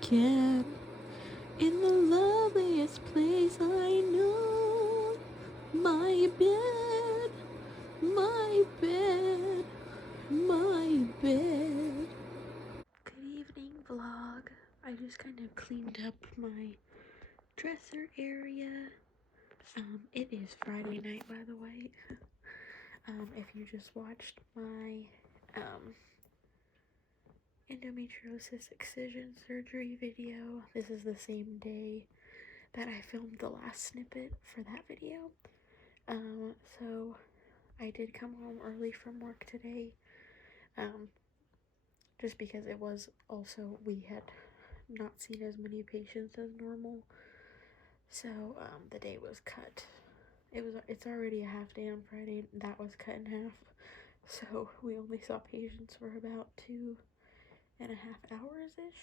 can, in the loveliest place I know. My bed, my bed, my bed. Good evening, vlog. I just kind of cleaned up my dresser area. It is Friday night, by the way. If you just watched my endometriosis excision surgery video, this is the same day that I filmed the last snippet for that video. So I did come home early from work today, just because it was also, we had not seen as many patients as normal, so the day was cut. It's already a half day on Friday, that was cut in half, so we only saw patients for about 2.5 hours-ish.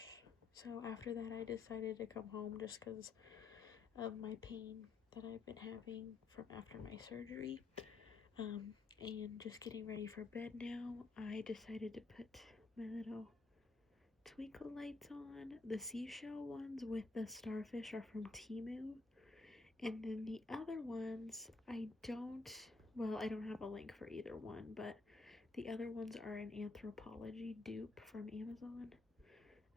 So after that I decided to come home just because of my pain that I've been having from after my surgery. And just getting ready for bed now. I decided to put my little twinkle lights on. The seashell ones with the starfish are from Temu. And then the other ones, I don't have a link for either one, but the other ones are an Anthropology dupe from Amazon.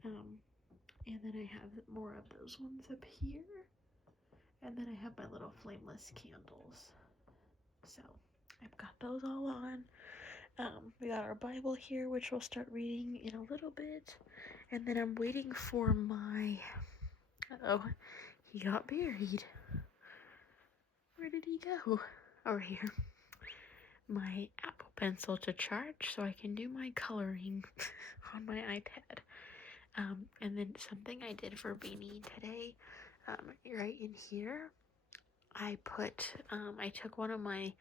And then I have more of those ones up here. And then I have my little flameless candles. So I've got those all on. We got our Bible here, which we'll start reading in a little bit. And then I'm waiting for my... Uh-oh, he got buried. Where did he go? Over here. My Apple Pencil to charge so I can do my coloring on my iPad. And then something I did for Beanie today, right in here, I took one of my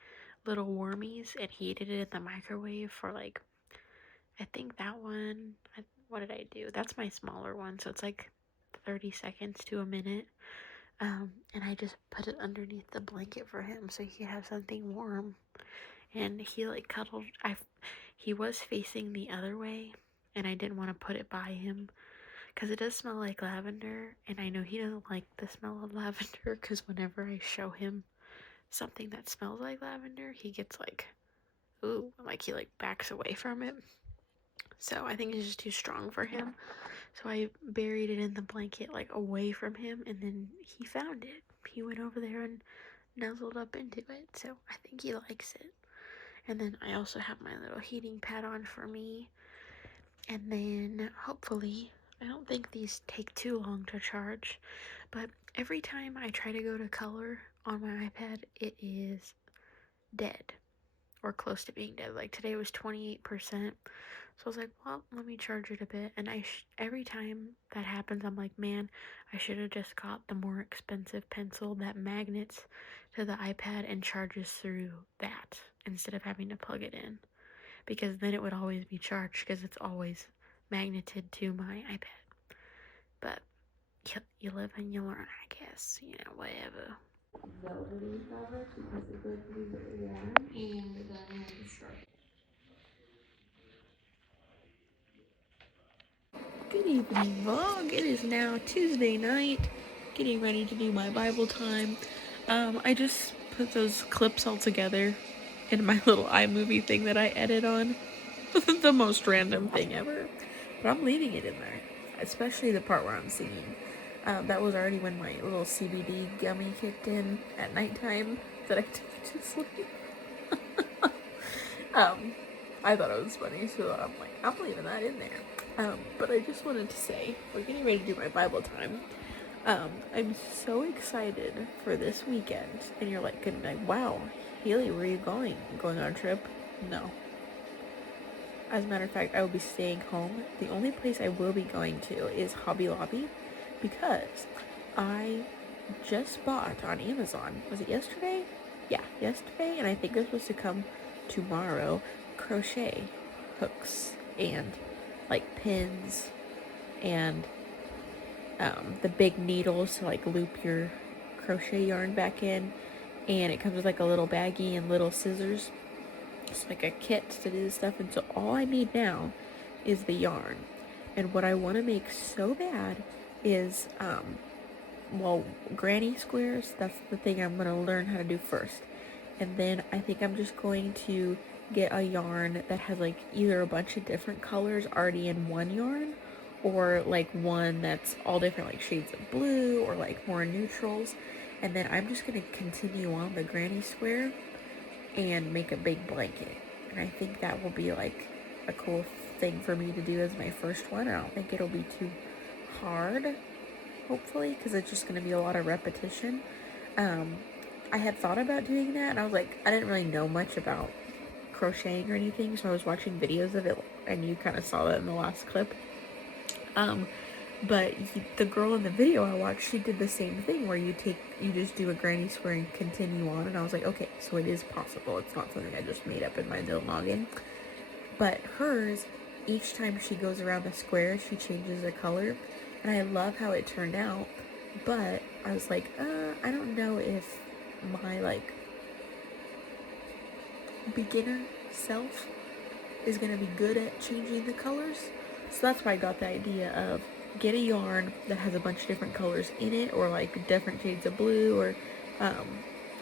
little wormies and heated it in the microwave for like, I think that one, what did I do? That's my smaller one, so it's like 30 seconds to a minute. And I just put it underneath the blanket for him so he could have something warm. And he like cuddled, he was facing the other way, and I didn't want to put it by him because it does smell like lavender, and I know he doesn't like the smell of lavender because whenever I show him something that smells like lavender, he gets like, ooh, like he like backs away from it. So I think it's just too strong for him. So I buried it in the blanket like away from him, and then he found it. He went over there and nuzzled up into it, so I think he likes it. And then I also have my little heating pad on for me. And then hopefully, I don't think these take too long to charge, but every time I try to go to color on my iPad, it is dead or close to being dead. Like today was 28%. So I was like, well, let me charge it a bit. And every time that happens, I'm like, man, I should have just got the more expensive pencil that magnets to the iPad and charges through that instead of having to plug it in. Because then it would always be charged because it's always magneted to my iPad. But you live and you learn, I guess. You know, whatever. Velvety fabric because it's going to be very warm, and then start. Good evening, vlog. It is now Tuesday night, getting ready to do my Bible time. I just put those clips all together in my little iMovie thing that I edit on. The most random thing ever. But I'm leaving it in there, especially the part where I'm singing. That was already when my little CBD gummy kicked in at nighttime that I took to sleep. I thought it was funny, so I'm like, I'm leaving that in there. But I just wanted to say, we're getting ready to do my Bible time. I'm so excited for this weekend. And you're like, gonna be like, wow, Hailey, where are you going? Going on a trip? No. As a matter of fact, I will be staying home. The only place I will be going to is Hobby Lobby because I just bought on Amazon. Was it yesterday? Yeah, yesterday. And I think they're supposed to come tomorrow. Crochet hooks and like pins and the big needles to like loop your crochet yarn back in. And it comes with like a little baggie and little scissors. It's like a kit to do this stuff, and so all I need now is the yarn. And what I want to make so bad is, well, granny squares. That's the thing I'm going to learn how to do first. And then I think I'm just going to get a yarn that has like either a bunch of different colors already in one yarn, or like one that's all different like shades of blue or like more neutrals. And then I'm just going to continue on the granny square and make a big blanket. And I think that will be like a cool thing for me to do as my first one. I don't think it'll be too hard, hopefully, because it's just going to be a lot of repetition. I had thought about doing that, and I was like, I didn't really know much about crocheting or anything, so I was watching videos of it, and you kind of saw that in the last clip. But the girl in the video I watched, she did the same thing where you just do a granny square and continue on, and I was like, okay, so it is possible. It's not something I just made up in my little noggin. But hers, each time she goes around the square, she changes the color, and I love how it turned out. But I was like, I don't know if my like beginner self is gonna be good at changing the colors. So that's why I got the idea of get a yarn that has a bunch of different colors in it, or like different shades of blue, or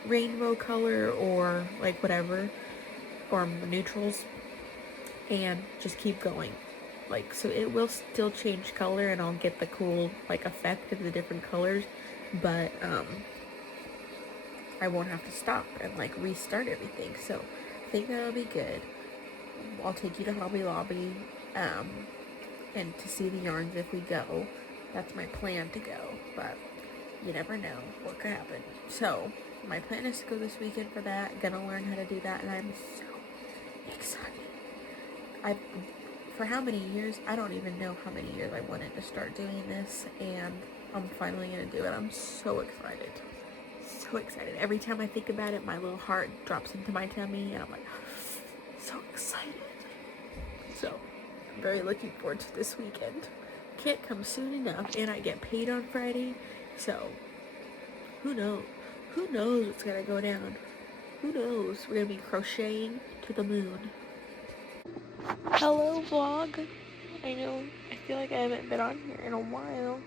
rainbow color, or like whatever, or neutrals, and just keep going. Like, so it will still change color, and I'll get the cool like effect of the different colors, but I won't have to stop and like restart everything. So I think that'll be good. I'll take you to Hobby Lobby and to see the yarns if we go. That's my plan to go, but you never know what could happen. So my plan is to go this weekend for that. Gonna learn how to do that, and I'm so excited. For how many years? I don't even know how many years I wanted to start doing this, and I'm finally gonna do it. I'm so excited. So excited. Every time I think about it, my little heart drops into my tummy, and I'm like, so excited. So I'm very looking forward to this weekend. Can't come soon enough, and I get paid on Friday, so who knows? Who knows what's gonna go down? Who knows? We're gonna be crocheting to the moon. Hello, vlog. I know, I feel like I haven't been on here in a while,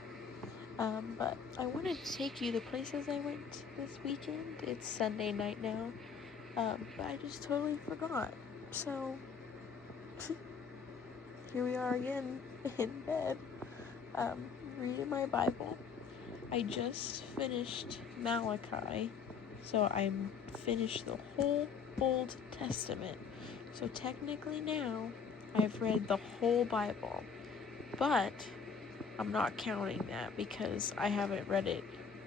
but I wanted to take you the places I went this weekend. It's Sunday night now, but I just totally forgot. So here we are again in bed, reading my Bible. I just finished Malachi, so I'm finished the whole Old Testament. So technically now, I've read the whole Bible, but I'm not counting that because I haven't read it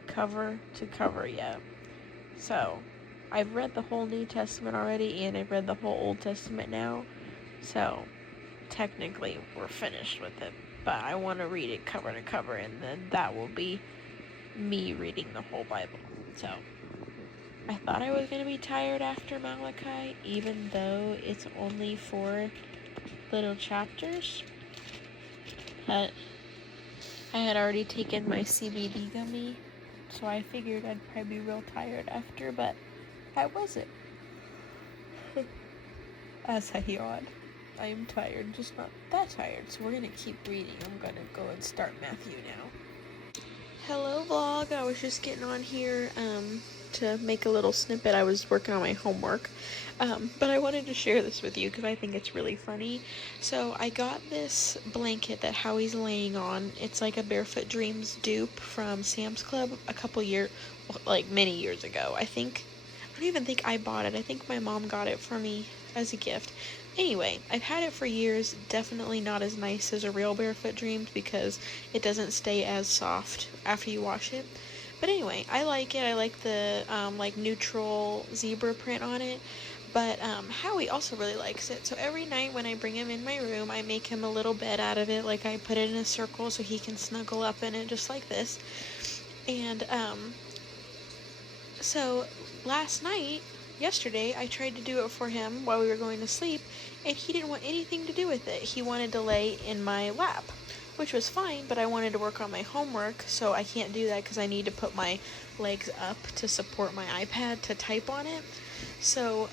cover to cover yet. So I've read the whole New Testament already, and I've read the whole Old Testament now. So technically we're finished with it, but I want to read it cover to cover, and then that will be me reading the whole Bible. So I thought I was going to be tired after Malachi, even though it's only 4 little chapters. I had already taken my CBD gummy, so I figured I'd probably be real tired after, but I wasn't. As I yawn, I am tired, just not that tired, so we're going to keep reading. I'm going to go and start Matthew now. Hello, vlog. I was just getting on here, to make a little snippet. I was working on my homework, but I wanted to share this with you because I think it's really funny. So I got this blanket that Howie's laying on. It's like a Barefoot Dreams dupe from Sam's Club a couple many years ago. I don't even think I bought it. I think my mom got it for me as a gift. Anyway, I've had it for years. Definitely not as nice as a real Barefoot Dreams because it doesn't stay as soft after you wash it. But anyway, I like it. I like the neutral zebra print on it. But Howie also really likes it. So every night when I bring him in my room, I make him a little bed out of it. Like I put it in a circle so he can snuggle up in it just like this. And so yesterday, I tried to do it for him while we were going to sleep, and he didn't want anything to do with it. He wanted to lay in my lap, which was fine, but I wanted to work on my homework, so I can't do that because I need to put my legs up to support my iPad to type on it. So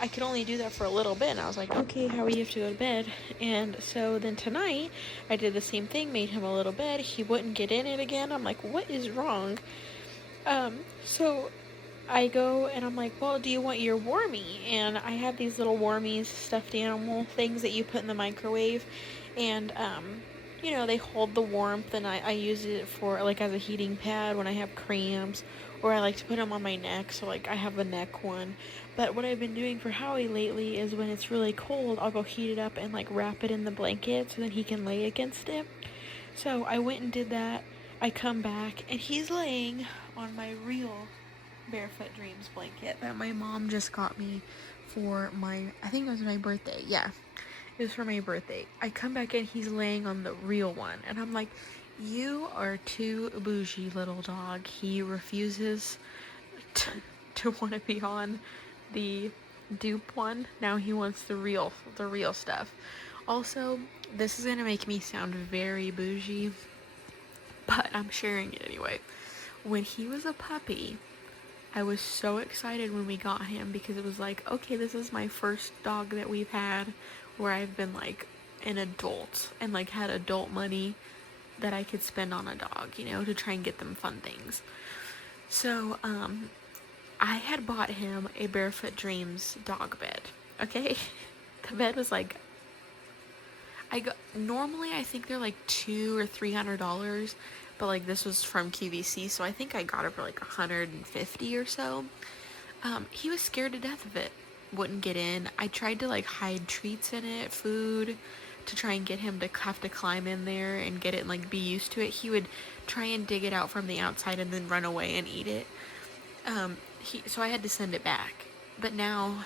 I could only do that for a little bit, and I was like, okay, Howie, you have to go to bed. And so then tonight, I did the same thing, made him a little bed. He wouldn't get in it again. I'm like, what is wrong? So I go and I'm like, well, do you want your warmie? And I have these little warmies, stuffed animal things that you put in the microwave, and you know, they hold the warmth, and I use it for like as a heating pad when I have cramps, or I like to put them on my neck, so like I have a neck one. But what I've been doing for Howie lately is when it's really cold, I'll go heat it up and like wrap it in the blanket so then he can lay against it. So I went and did that. I come back and he's laying on my real Barefoot Dreams blanket that my mom just got me for my, I think it was my birthday. Yeah, it was for my birthday. I come back and he's laying on the real one, and I'm like, you are too bougie, little dog. He refuses to want to be on the dupe one. Now he wants the real stuff. Also, this is gonna make me sound very bougie, but I'm sharing it anyway. When he was a puppy, I was so excited when we got him because it was like, okay, this is my first dog that we've had where I've been like an adult and like had adult money that I could spend on a dog, you know, to try and get them fun things. So, I had bought him a Barefoot Dreams dog bed, okay? The bed was like, normally I think they're like $200 or $300, but like this was from QVC, so I think I got it for like $150 or so. He was scared to death of it, wouldn't get in. I tried to like hide treats in it, food, to try and get him to have to climb in there and get it and like be used to it. He would try and dig it out from the outside and then run away and eat it. So I had to send it back. But now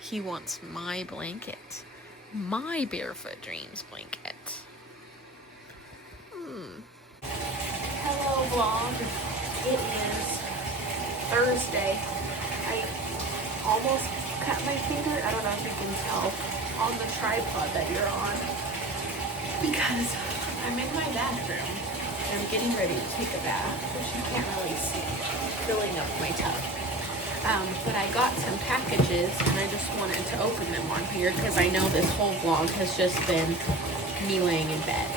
he wants my blanket. My Barefoot Dreams blanket. Hello vlog. It is Thursday. I almost cut my finger. I don't know if you can tell on the tripod that you're on, because I'm in my bathroom and I'm getting ready to take a bath, which you can't really see. Filling up my tub. But I got some packages and I just wanted to open them on here because I know this whole vlog has just been me laying in bed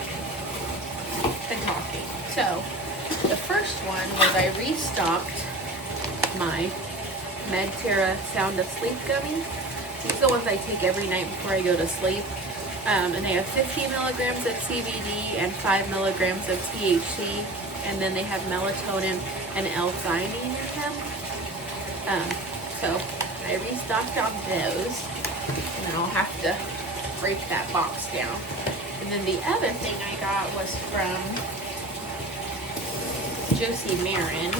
and talking. So the first one was I restocked my MedTerra Sound Asleep gummy. These are the ones I take every night before I go to sleep. And they have 50 milligrams of CBD and 5 milligrams of THC. And then they have melatonin and L-theanine in them. So I restocked on those. And then I'll have to break that box down. And then the other thing I got was from JOSIE MARAN,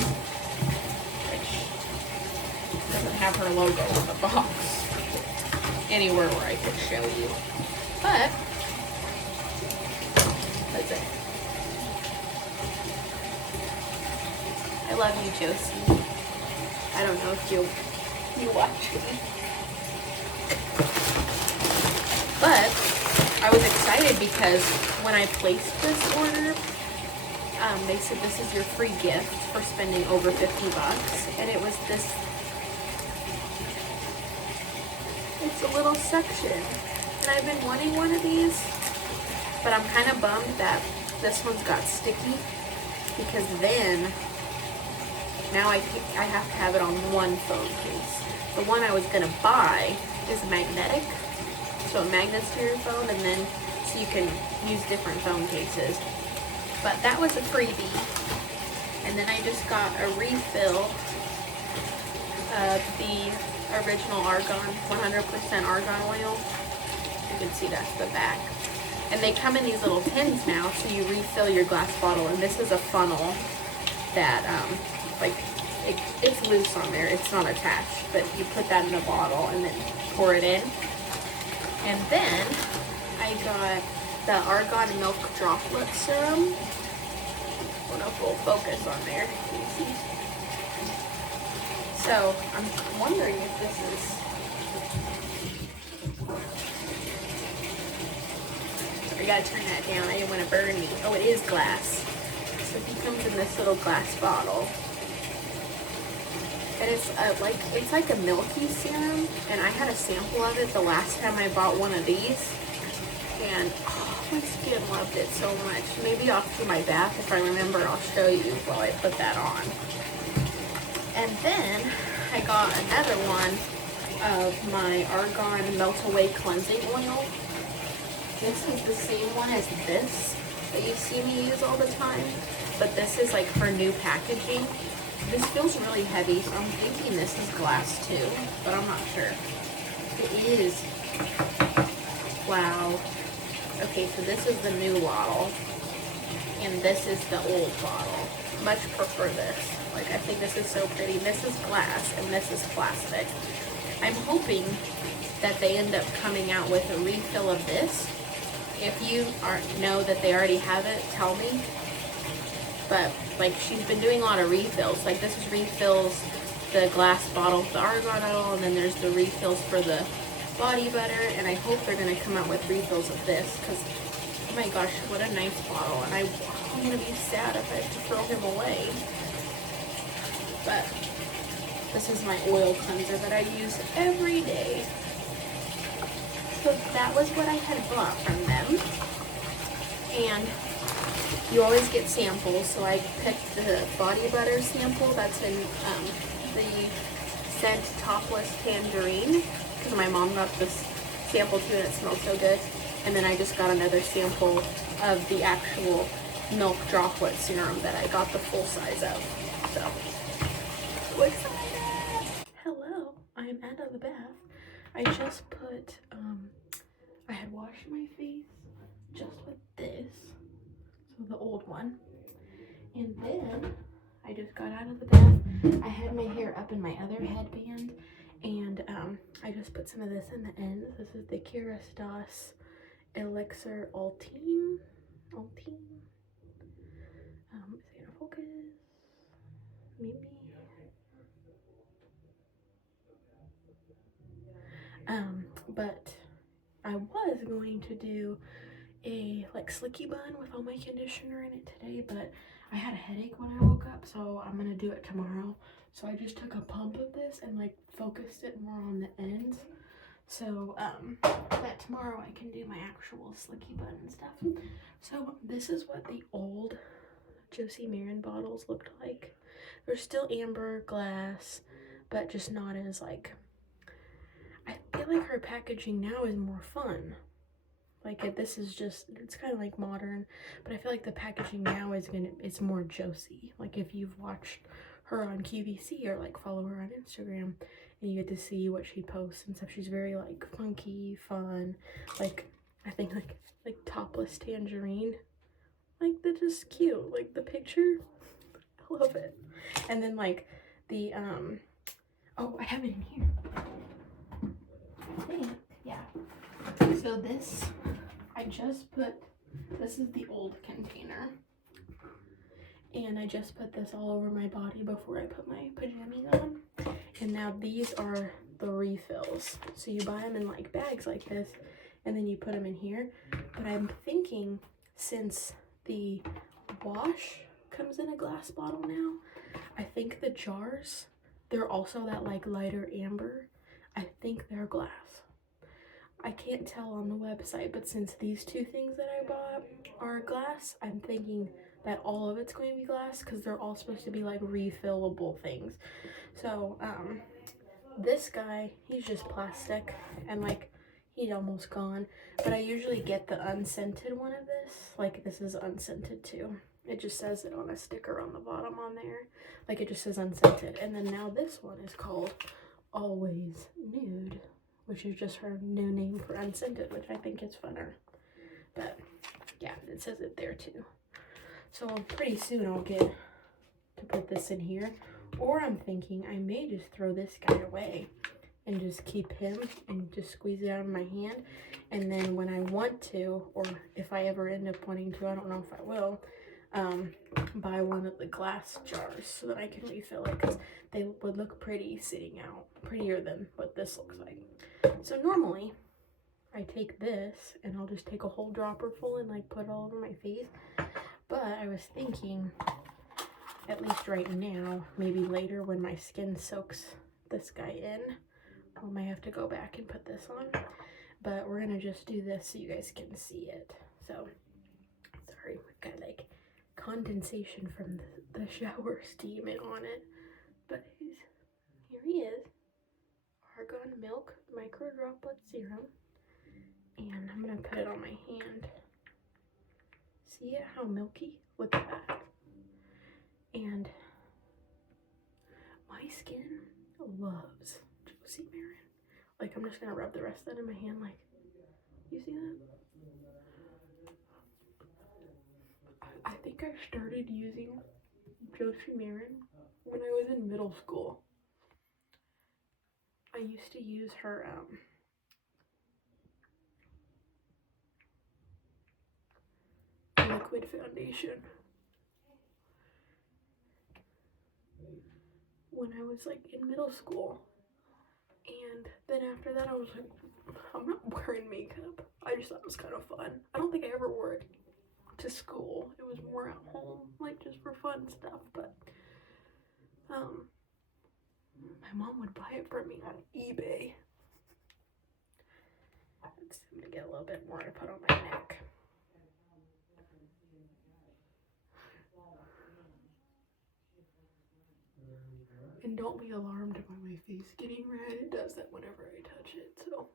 which doesn't have her logo on the box anywhere where I could show you. But that's it. I love you, JOSIE. I don't know if you watch me. But I was excited because when I placed this order, they said this is your free gift for spending over $50. And it was this, it's a little section. And I've been wanting one of these, but I'm kind of bummed that this one's got sticky, because then now I have to have it on one phone case. The one I was going to buy is magnetic, so it magnets to your phone, and then so you can use different phone cases. But that was a freebie. And then I just got a refill of the original argan, 100% argan oil. You can see that's the back. And they come in these little tins now, so you refill your glass bottle. And this is a funnel that, it's loose on there. It's not attached, but you put that in a bottle and then pour it in. And then I got the argan milk droplet serum. I don't know if we'll focus on there. Can you see? So I'm wondering if this is. I gotta turn that down. I didn't want to burn me. Oh, it is glass. So he comes in this little glass bottle. And it's like a milky serum, and I had a sample of it the last time I bought one of these, and oh, my skin loved it so much. Maybe after my bath, if I remember, I'll show you while I put that on. And then I got another one of my Argan Melt Away Cleansing Oil. This is the same one as this that you see me use all the time, but this is like for new packaging. This feels really heavy, so I'm thinking this is glass too, but I'm not sure. It is. Wow. Okay, so this is the new bottle, and this is the old bottle. Much prefer this. Like, I think this is so pretty. This is glass, and this is plastic. I'm hoping that they end up coming out with a refill of this. If you know that they already have it, tell me. But like, she's been doing a lot of refills. Like, this is refills the glass bottle of the argan oil, and then there's the refills for the body butter. And I hope they're gonna come out with refills of this, because oh my gosh, what a nice bottle. And I'm gonna be sad if I have to throw him away. But this is my oil cleanser that I use every day. So that was what I had bought from them. And you always get samples, so I picked the body butter sample that's in the scent Topless Tangerine, because my mom got this sample too and it smells so good. And then I just got another sample of the actual milk droplet serum that I got the full size of. So, excited! Hello, I am out of the bath. I just put, I had washed my face just with this, so the old one, and then I just got out of the bath. I had my hair up in my other headband, and I just put some of this in the end. This is the Kerastase Elixir Ultime. Is it gonna focus? Maybe. But I was going to do a like slicky bun with all my conditioner in it today, but I had a headache when I woke up, so I'm gonna do it tomorrow. So I just took a pump of this and like focused it more on the ends, so that tomorrow I can do my actual slicky bun and stuff. So this is what the old Josie MARAN bottles looked like. They're still amber glass, but just not as like, I feel like her packaging now is more fun. Like, this is just, it's kind of like modern, but I feel like the packaging now is it's more Josie. Like, if you've watched her on QVC or like follow her on Instagram, and you get to see what she posts and stuff, she's very like funky, fun. Like, I think like Topless Tangerine, like, they're just cute. Like, the picture, I love it. And then like the oh, I have it in here, I think. Yeah, so this, I just put, this is the old container, and I just put this all over my body before I put my pajamas on. And now these are the refills. So you buy them in like bags like this, and then you put them in here. But I'm thinking, since the wash comes in a glass bottle now, I think the jars, they're also that like lighter amber. I think they're glass. I can't tell on the website, but since these two things that I bought are glass, I'm thinking that all of it's going to be glass, because they're all supposed to be like refillable things. So this guy, he's just plastic, and like, he's almost gone. But I usually get the unscented one of this. Like, this is unscented too. It just says it on a sticker on the bottom on there. Like, it just says unscented. And then now this one is called Always Nude, which is just her new name for unscented, which I think is funner. But yeah, it says it there too. So pretty soon I'll get to put this in here. Or I'm thinking I may just throw this guy away and just keep him and just squeeze it out of my hand. And then when I want to, or if I ever end up wanting to, I don't know if I will, buy one of the glass jars so that I can refill it, because they would look pretty sitting out, prettier than what this looks like. So normally I take this and I'll just take a whole dropper full and like put it all over my face. But I was thinking at least right now. Maybe later when my skin soaks this guy in, I might have to go back and put this on. But we're gonna just do this so you guys can see it. So, sorry, we've got like condensation from the shower steam on it. But here he is. Argan Milk Micro Droplet Serum. And I'm gonna put it on my hand. See it? How milky? Look at that. And my skin loves JOSIE MARAN. Like, I'm just gonna rub the rest of that in my hand. Like, you see that? I think I started using JOSIE MARAN when I was in middle school. I used to use her liquid foundation when I was like in middle school, and then after that I was like, I'm not wearing makeup. I just thought it was kind of fun. I don't think I ever wore it to school. It was more at home, like just for fun stuff. But my mom would buy it for me on eBay. I'm gonna get a little bit more to put on my neck. And don't be alarmed by my face getting red. It does that whenever I touch it, so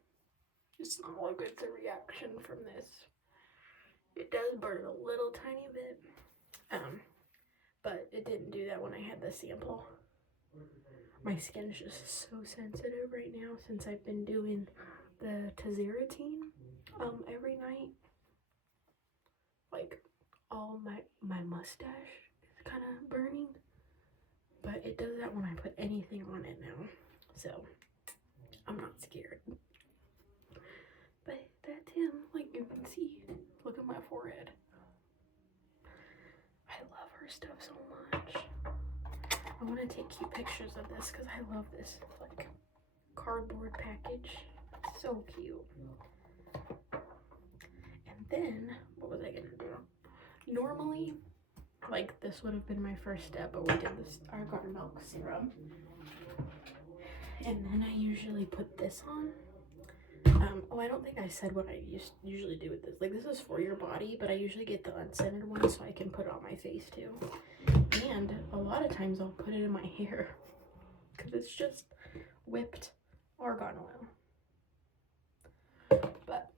it's not like it's a reaction from this. It does burn a little tiny bit, but it didn't do that when I had the sample. My skin's just so sensitive right now since I've been doing the tazarotene every night. Like, all my mustache is kind of burning. But it does that when I put anything on it now. So, I'm not scared. But that's him. Like, you can see. Look at my forehead. I love her stuff so much. I want to take cute pictures of this because I love this, like, cardboard package. It's so cute. And then, what was I going to do? Normally, like, this would have been my first step, but we did this Argan Milk Serum. And then I usually put this on. Oh, I don't think I said what I usually do with this. Like, this is for your body, but I usually get the unscented one so I can put it on my face too. And a lot of times I'll put it in my hair because it's just whipped argan oil. But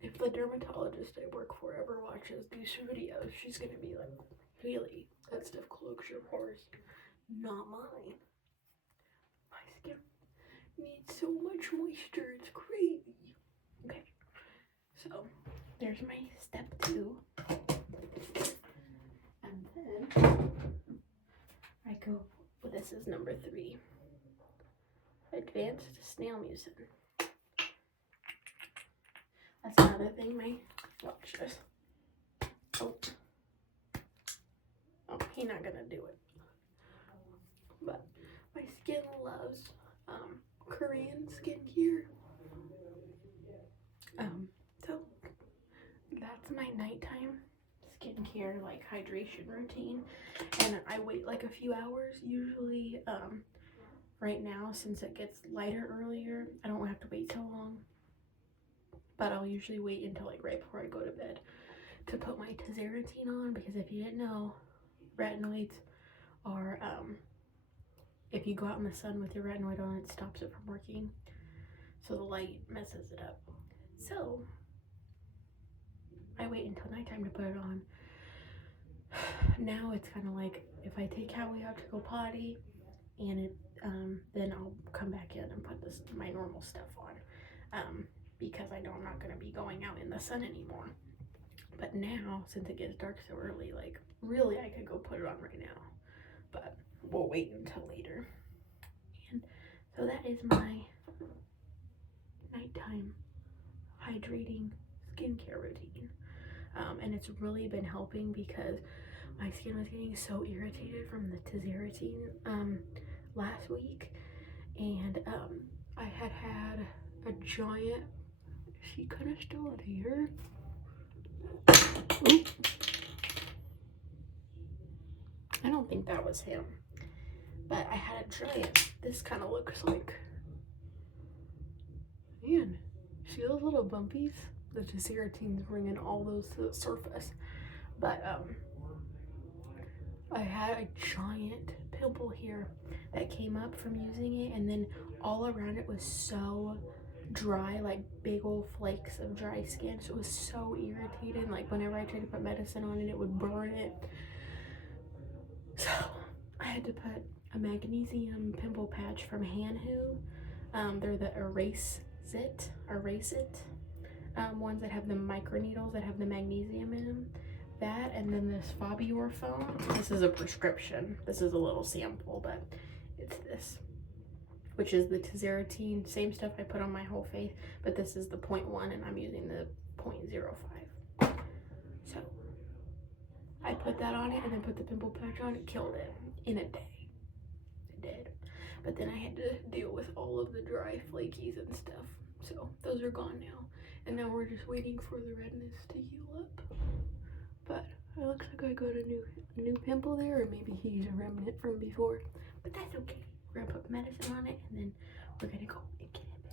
if the dermatologist I work for ever watches these videos, she's gonna be like, Hailey, that stuff cloaks your pores, not mine. My skin needs so much moisture, it's crazy. Okay, so there's my step 2. And then I go, well, this is number 3. Advanced snail mucin. That's another thing, watch this. Oh, he's not gonna do it. But my skin loves Korean skincare. So that's my nighttime skincare, like, hydration routine. And I wait like a few hours usually. Right now, since it gets lighter earlier, I don't have to wait so long. But I'll usually wait until like right before I go to bed to put my tazarotene on, because if you didn't know, retinoids are, if you go out in the sun with your retinoid on, it stops it from working. So the light messes it up. So I wait until nighttime to put it on. Now it's kind of like, if I take Howie out to go potty, and then I'll come back in and put my normal stuff on, because I know I'm not going to be going out in the sun anymore. But now, since it gets dark so early, like, really I could go put it on right now, but we'll wait until later. And so that is my nighttime hydrating skincare routine, and it's really been helping because my skin was getting so irritated from the tazarotene last week, and I had a giant, is she kind of still in here? Oop. don't think that was him. But I had to try it. This kind of looks like, man, see those little bumpies? The Tesseratene's bringing all those to the surface. But I had a giant pimple here that came up from using it, and then all around it was so dry, like big old flakes of dry skin. So it was so irritating. Like whenever I tried to put medicine on it, it would burn it. So I had to put a magnesium pimple patch from Hanhu. They're the Erase It ones that have the microneedles that have the magnesium in them. That, and then this Fabior foam. This is a prescription. This is a little sample, but it's this, which is the Tesseratin, same stuff I put on my whole face, but this is the 0.1 and I'm using the 0.05. So I put that on it and then put the pimple patch on it, killed it in a day. It did. But then I had to deal with all of the dry flakies and stuff. So those are gone now. And now we're just waiting for the redness to heal up. But it looks like I got a new pimple there, or maybe he's a remnant from before. But that's okay. We're gonna put medicine on it and then we're gonna go and get in bed.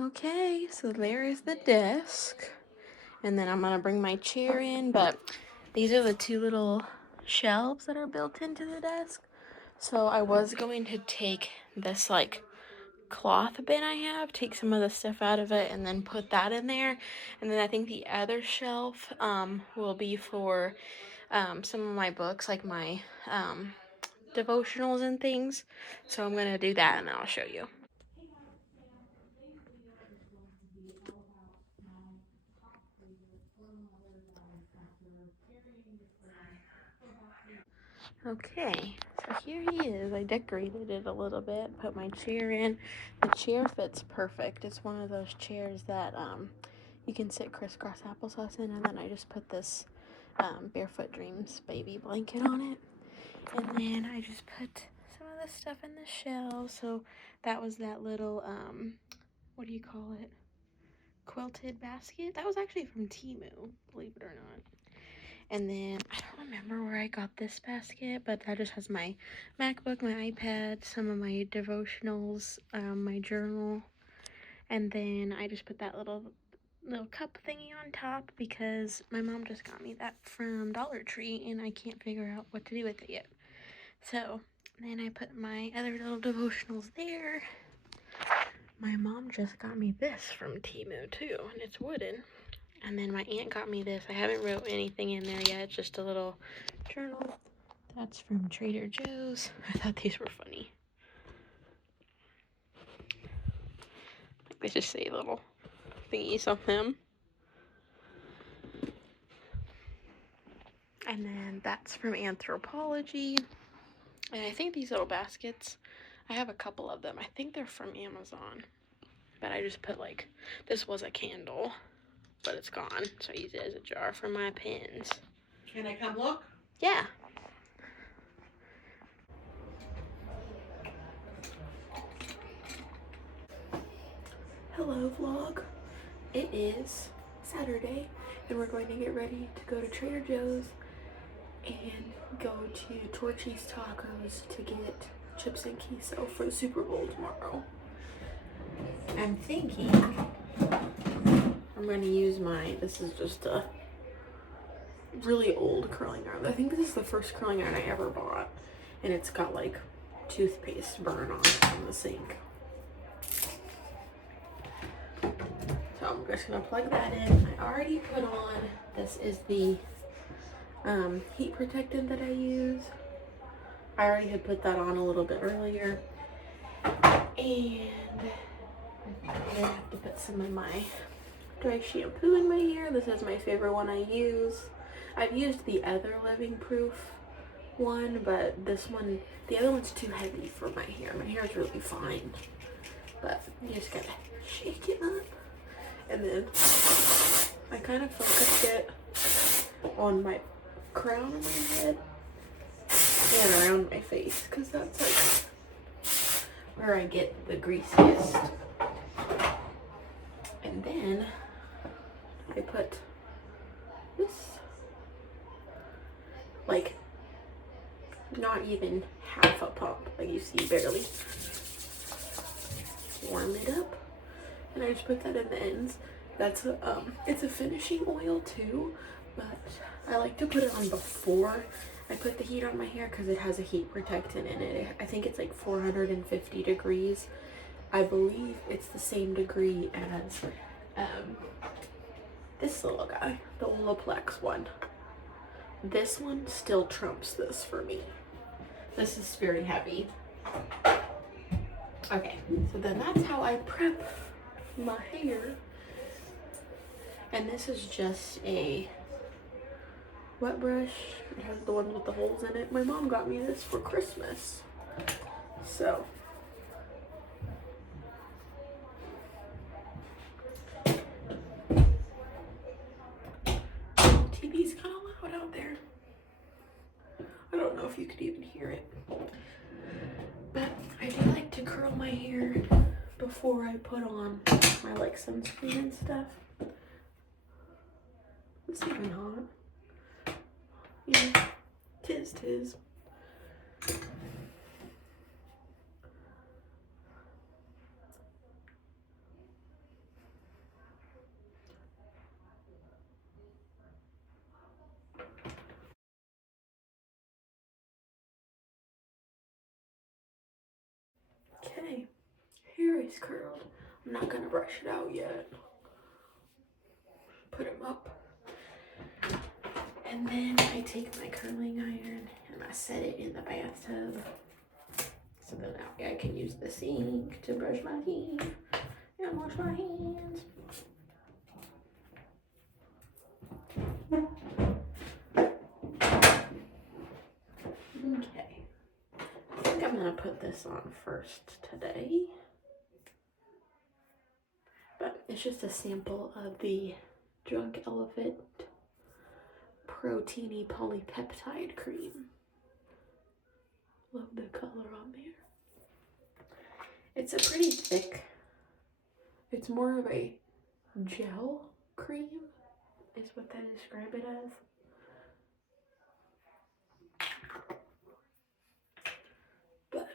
Okay, so there is the desk. And then I'm gonna bring my chair in, but these are the two little shelves that are built into the desk. So I was going to take this like cloth bin I have, take some of the stuff out of it and then put that in there. And then I think the other shelf will be for some of my books, like my devotionals and things. So I'm gonna do that and then I'll show you. Okay, so here he is. I decorated it a little bit, put my chair in. The chair fits perfect. It's one of those chairs that you can sit crisscross applesauce in, and then I just put this Barefoot Dreams baby blanket on it. And then I just put some of this stuff in the shelves. So that was that little, what do you call it? Quilted basket. That was actually from Temu, believe it or not. And then I don't remember where I got this basket, but that just has my MacBook, my iPad, some of my devotionals, my journal, and then I just put that little cup thingy on top because my mom just got me that from Dollar Tree and I can't figure out what to do with it yet. So then I put my other little devotionals there. My mom just got me this from Temu too, and it's wooden. And then my aunt got me this. I haven't wrote anything in there yet. It's just a little journal. That's from Trader Joe's. I thought these were funny. Like they just say little thingies on them. And then that's from Anthropology. And I think these little baskets, I have a couple of them. I think they're from Amazon. But I just put like, this was a candle, but it's gone. So I use it as a jar for my pens. Can I come look? Yeah. Hello vlog. It is Saturday and we're going to get ready to go to Trader Joe's and go to Torchy's Tacos to get chips and queso for the Super Bowl tomorrow. I'm thinking I'm going to use this is just a really old curling iron. I think this is the first curling iron I ever bought, and it's got like toothpaste burn on it from the sink. So I'm just gonna plug that in. I already put on, this is the heat protectant that I use. I already had put that on a little bit earlier. And I have to put some of my dry shampoo in my hair. This is my favorite one I use. I've used the other Living Proof one, but this one, the other one's too heavy for my hair. My hair is really fine, but you just gotta shake it up. And then I kind of focused it on my crown of my head and around my face, because that's like where I get the greasiest. And then I put this, like, not even half a pump, like you see, barely. Warm it up, and I just put that in the ends. That's a it's a finishing oil too, but I like to put it on before I put the heat on my hair because it has a heat protectant in it. I think it's like 450 degrees. I believe it's the same degree as this little guy, the Olaplex one. This one still trumps this for me. This is very heavy. Okay, so then that's how I prep my hair. And this is just a wet brush. It has the ones with the holes in it. My mom got me this for Christmas. So TV's kind of loud out there. I don't know if you could even hear it. But I do like to curl my hair before I put on my like sunscreen and stuff. It's even hot. Yeah, tis. Okay, hair is curled. I'm not gonna brush it out yet. Put them up. And then I take my curling iron and I set it in the bathtub. So then that way I can use the sink to brush my teeth and wash my hands. Okay. I think I'm gonna put this on first today. But it's just a sample of the Drunk Elephant Proteiny Polypeptide Cream. Love the color on there. It's a pretty thick, it's more of a gel cream, is what they describe it as. But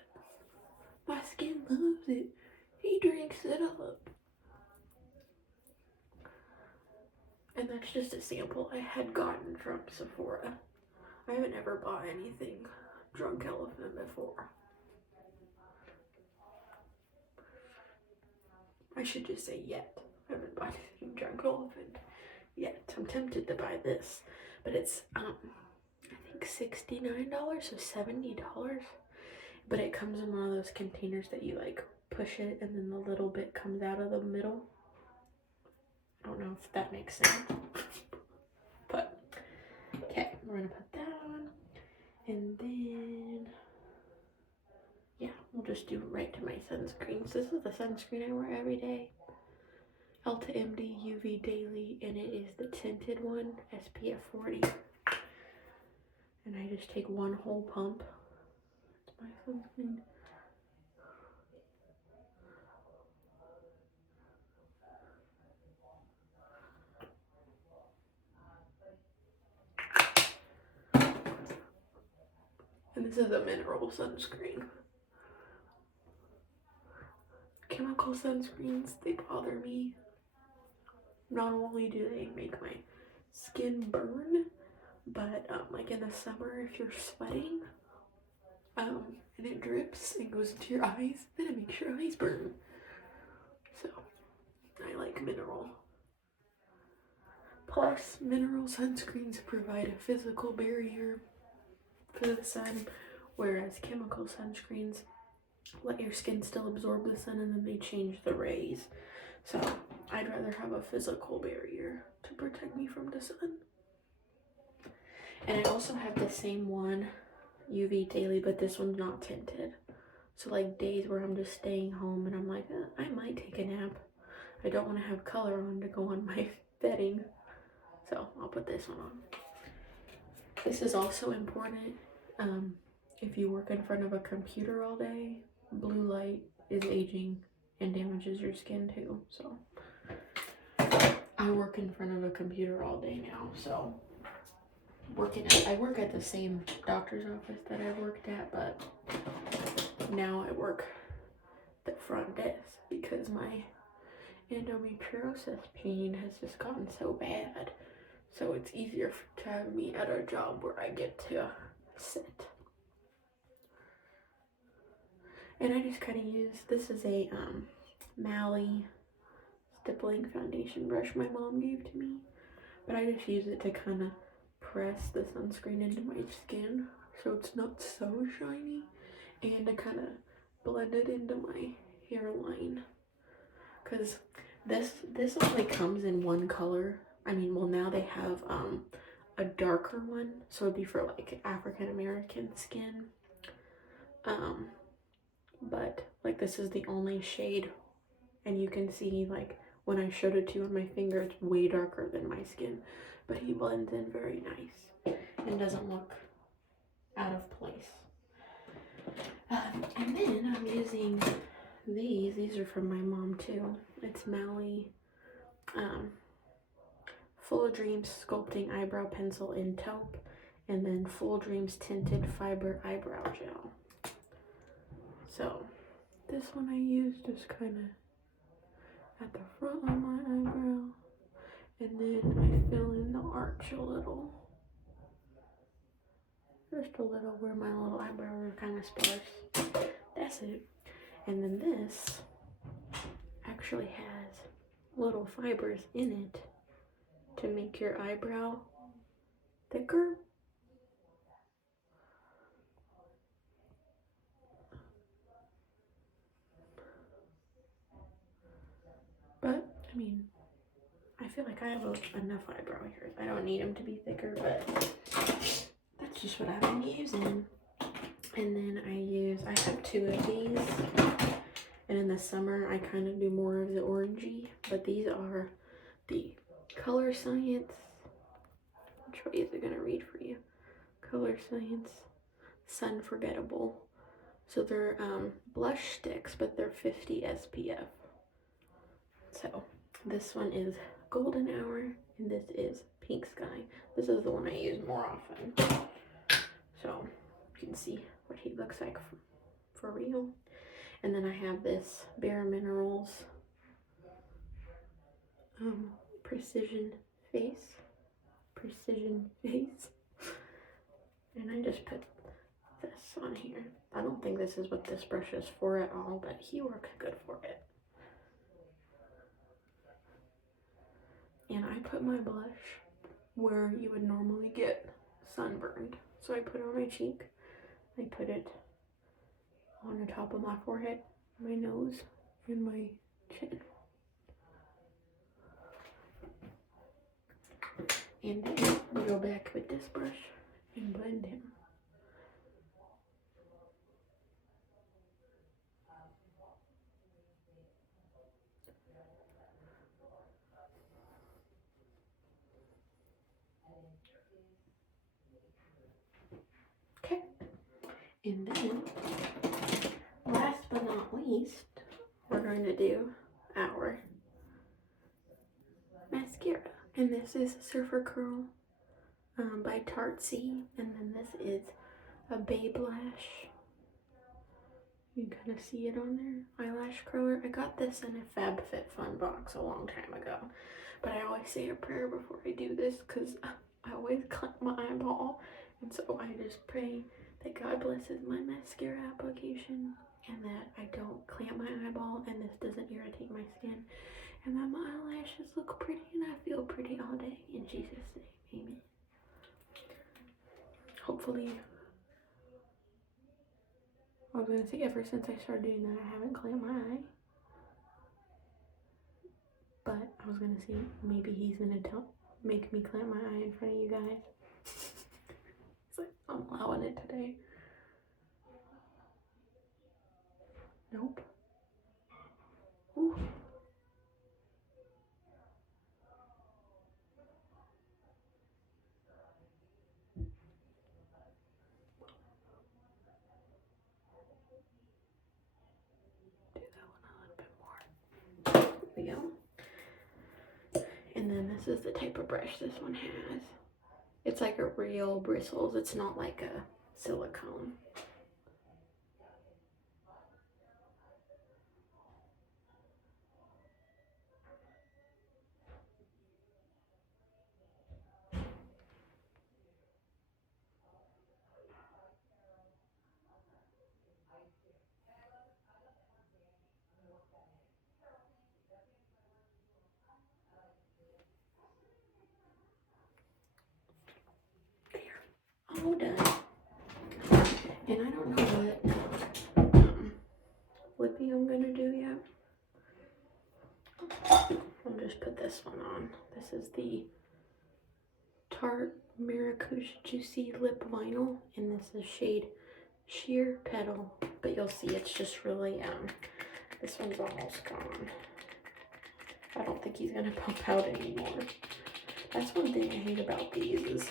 my skin loves it. He drinks it up. And that's just a sample I had gotten from Sephora. I haven't ever bought anything Drunk Elephant before. I should just say yet. I haven't bought anything Drunk Elephant yet. I'm tempted to buy this, but it's I think $69, so $70. But it comes in one of those containers that you like push it and then the little bit comes out of the middle. I don't know if that makes sense. But okay, we're gonna put that on, and then yeah, we'll just do right to my sunscreens. This is the sunscreen I wear every day. EltaMD UV Daily, and it is the tinted one, SPF 40. And I just take one whole pump. It's my sunscreen. And this is a mineral sunscreen. Chemical sunscreens, they bother me. Not only do they make my skin burn, but like in the summer, if you're sweating, and it drips and goes into your eyes, then it makes your eyes burn. So I like mineral. Plus, mineral sunscreens provide a physical barrier for the sun, whereas chemical sunscreens let your skin still absorb the sun and then they change the rays. So I'd rather have a physical barrier to protect me from the sun. And I also have the same one UV daily, but this one's not tinted. So like days where I'm just staying home and I'm like, I might take a nap. I don't want to have color on to go on my bedding. So I'll put this one on. This is also important. If you work in front of a computer all day, blue light is aging and damages your skin too. So I work in front of a computer all day now, so I work at the same doctor's office that I worked at, but now I work the front desk because my endometriosis pain has just gotten so bad. So it's easier to have me at a job where I get to sit. And I just kind of use, this is a Mally stippling foundation brush my mom gave to me. But I just use it to kind of press the sunscreen into my skin so it's not so shiny, and to kind of blend it into my hairline. Because this only comes in one color. I mean, well, now they have a darker one, so it'd be for like African American skin. But like this is the only shade, and you can see like when I showed it to you on my finger, it's way darker than my skin, but he blends in very nice and doesn't look out of place. And then I'm using these are from my mom too. It's Mally Full Dreams Sculpting Eyebrow Pencil in Taupe, and then Full Dreams Tinted Fiber Eyebrow Gel. So this one I use just kind of at the front of my eyebrow, and then I fill in the arch a little. Just a little where my little eyebrows are kind of sparse. That's it. And then this actually has little fibers in it to make your eyebrow thicker. But, I mean, I feel like I have enough eyebrow hairs. I don't need them to be thicker, but that's just what I've been using. And then I have 2 of these. And in the summer, I kind of do more of the orangey. But these are the ColoreScience. Which way is it going to read for you? ColoreScience Sun Forgettable. So they're blush sticks, but they're 50 SPF. So this one is Golden Hour, and this is Pink Sky. This is the one I use more often. So you can see what he looks like for real. And then I have this Bare Minerals Precision Face. And I just put this on here. I don't think this is what this brush is for at all, but he works good for it. And I put my blush where you would normally get sunburned. So I put it on my cheek. I put it on the top of my forehead, my nose, and my chin. And then we go back with this brush and blend him. Okay. And then, last but not least, we're going to do our mascara. And this is Surfer Curl by Tarte. And then this is a Babe Lash. You can kind of see it on there. Eyelash curler. I got this in a FabFitFun box a long time ago. But I always say a prayer before I do this because I always clamp my eyeball. And so I just pray that God blesses my mascara application and that I don't clamp my eyeball and this doesn't irritate my skin. And that my eyelashes look pretty and I feel pretty all day. In Jesus' name, amen. Hopefully, I was going to say ever since I started doing that, I haven't clamped my eye. But I was going to say maybe he's going to make me clamp my eye in front of you guys. It's like, I'm allowing it today. Nope. Ooh. Do that one a little bit more. There we go. And then this is the type of brush this one has. It's like a real bristles. It's not like a silicone. There. All done. And I don't know what lippy I'm gonna do yet. I'll just put this one on. This is the Tarte Maracuja Juicy Lip Vinyl, and this is shade Sheer Petal. But you'll see it's just really, this one's almost gone. I don't think he's gonna pump out anymore. That's one thing I hate about these is,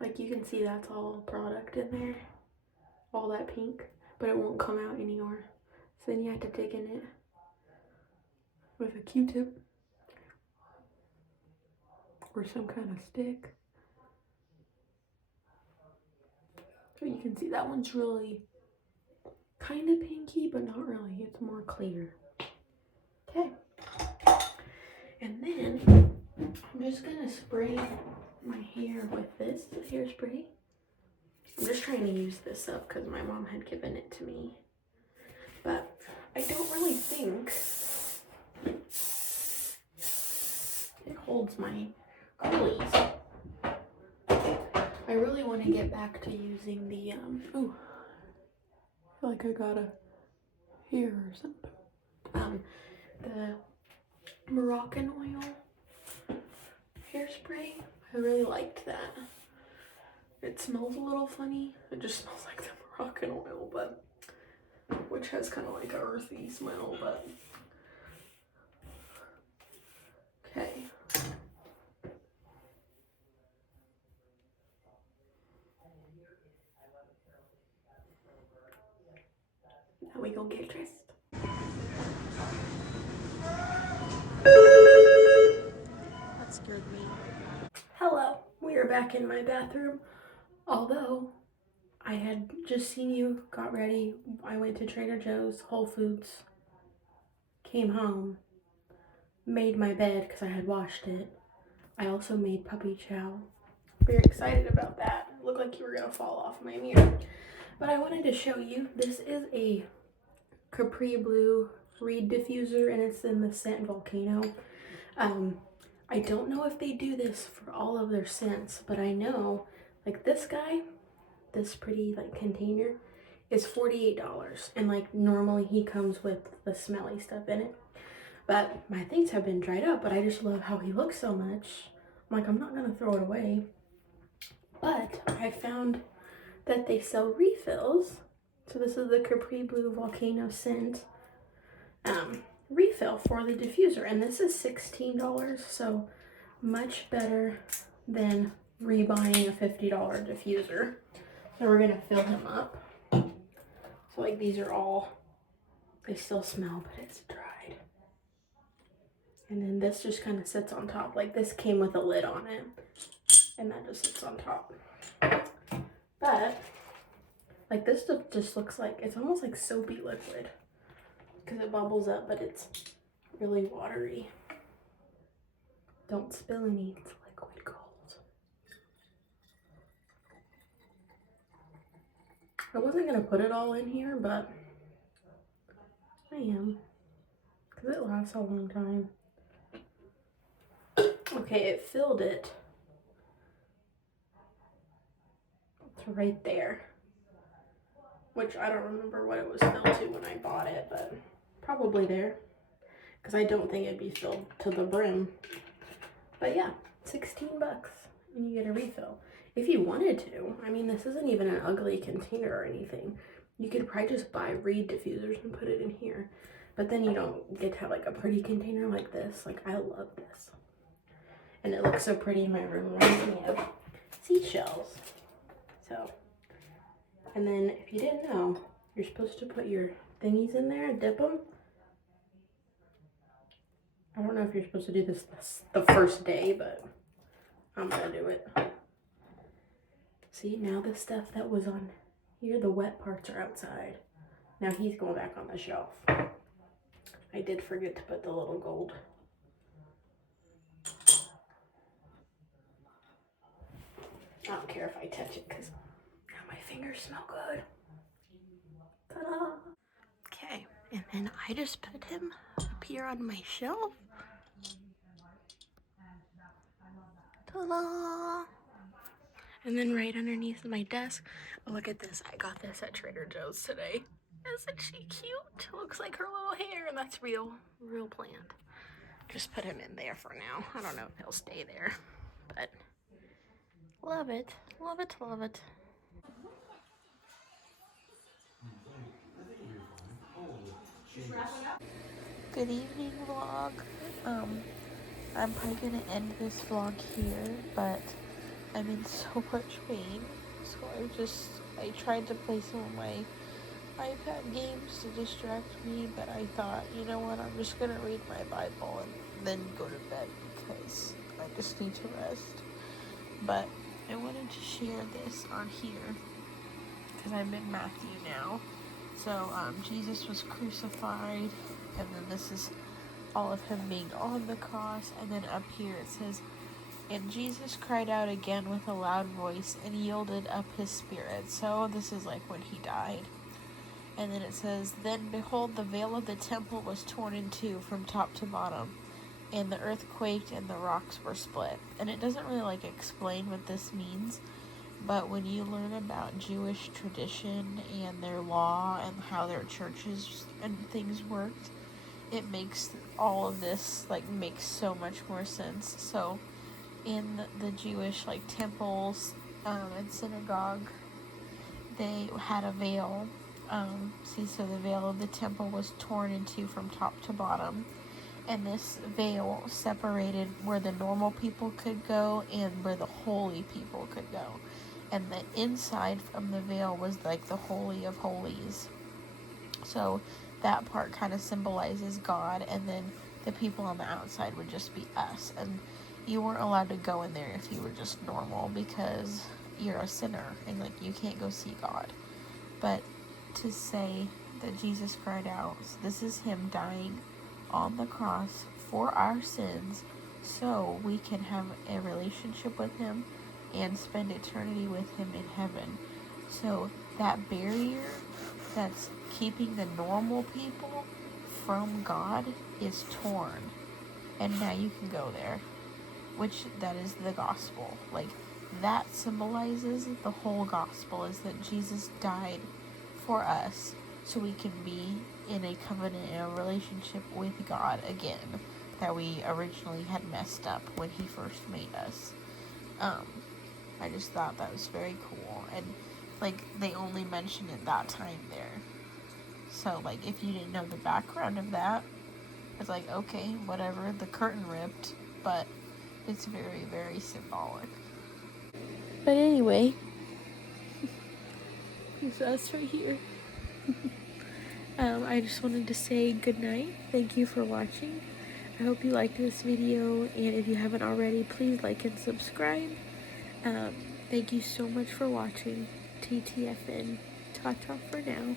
like, you can see that's all product in there. All that pink, but it won't come out anymore. So then you have to dig in it with a Q-tip or some kind of stick. So you can see that one's really kind of pinky, but not really. It's more clear. Okay. And then I'm just gonna spray my hair with this hairspray. I'm just trying to use this up because my mom had given it to me. But I don't really think it holds my curlies. I really want to get back to using the, ooh, I feel like I got a hair or something. The Moroccan oil hairspray. I really liked that. It smells a little funny. It just smells like the Moroccan oil, but which has kind of like an earthy smell, but okay. Now we gonna get dressed. That scared me. Hello, we are back in my bathroom. Although I had just seen you, got ready. I went to Trader Joe's, Whole Foods, came home, made my bed because I had washed it. I also made puppy chow. Very excited about that. It looked like you were gonna fall off my mirror. But I wanted to show you, this is a Capri Blue Reed diffuser and it's in the scent Volcano. I don't know if they do this for all of their scents, but I know like this guy, this pretty like container is $48, and like normally he comes with the smelly stuff in it. But my things have been dried up, but I just love how he looks so much. I'm like, I'm not gonna throw it away. But I found that they sell refills. So this is the Capri Blue Volcano scent refill for the diffuser, and this is $16, so much better than rebuying a $50 diffuser. So we're gonna fill him up. So like these are all, they still smell, but it's dried. And then this just kind of sits on top. Like this came with a lid on it, and that just sits on top. But like this stuff just looks like, it's almost like soapy liquid because it bubbles up, but it's really watery. Don't spill any, it's liquid gold. I wasn't gonna put it all in here, but I am, because it lasts a long time. Okay, it filled it. It's right there. Which I don't remember what it was filled to when I bought it, but probably there. Because I don't think it'd be filled to the brim. But yeah, 16 bucks and you get a refill. If you wanted to, I mean, this isn't even an ugly container or anything. You could probably just buy reed diffusers and put it in here. But then you don't get to have like a pretty container like this. Like, I love this. And it looks so pretty in my room. Reminds me of seashells. So, and then if you didn't know, you're supposed to put your thingies in there and dip them. I don't know if you're supposed to do this the first day, but I'm gonna do it. See, now the stuff that was on here, the wet parts are outside. Now he's going back on the shelf. I did forget to put the little gold. I don't care if I touch it because now my fingers smell good. Ta-da! Okay, and then I just put him up here on my shelf. Ta-da! And then right underneath my desk, oh, look at this. I got this at Trader Joe's today. Isn't she cute? Looks like her little hair, and that's real plant. Just put him in there for now. I don't know if he'll stay there, but love it, love it, love it. Good evening, vlog. I'm probably gonna end this vlog here, but I'm in so much pain, so I tried to play some of my iPad games to distract me, but I thought, you know what, I'm just gonna read my Bible and then go to bed because I just need to rest. But I wanted to share this on here because I'm in Matthew now. So Jesus was crucified, and then this is all of him being on the cross, and then up here it says, "And Jesus cried out again with a loud voice and yielded up his spirit." So this is like when he died. And then it says, "Then behold, the veil of the temple was torn in two from top to bottom, and the earth quaked and the rocks were split." And it doesn't really like explain what this means, but when you learn about Jewish tradition and their law and how their churches and things worked, it makes all of this like makes so much more sense. So in the Jewish like temples and synagogue, they had a veil. So the veil of the temple was torn in two from top to bottom, and this veil separated where the normal people could go and where the holy people could go. And the inside from the veil was like the Holy of Holies. So that part kind of symbolizes God, and then the people on the outside would just be us. And you weren't allowed to go in there if you were just normal because you're a sinner and like you can't go see God. But to say that Jesus cried out, this is him dying on the cross for our sins so we can have a relationship with him and spend eternity with him in heaven. So that barrier that's keeping the normal people from God is torn, and now you can go there, which that is the gospel. Like, that symbolizes the whole gospel, is that Jesus died for us so we can be in a covenant and a relationship with God again that we originally had messed up when he first made us. I just thought that was very cool, and like they only mentioned it that time there. So like if you didn't know the background of that, it's like, okay, whatever, the curtain ripped, but it's very, very symbolic. But anyway, it's us right here. I just wanted to say good night. Thank you for watching. I hope you liked this video, and if you haven't already, please like and subscribe. Thank you so much for watching. TTFN. Ta-ta for now.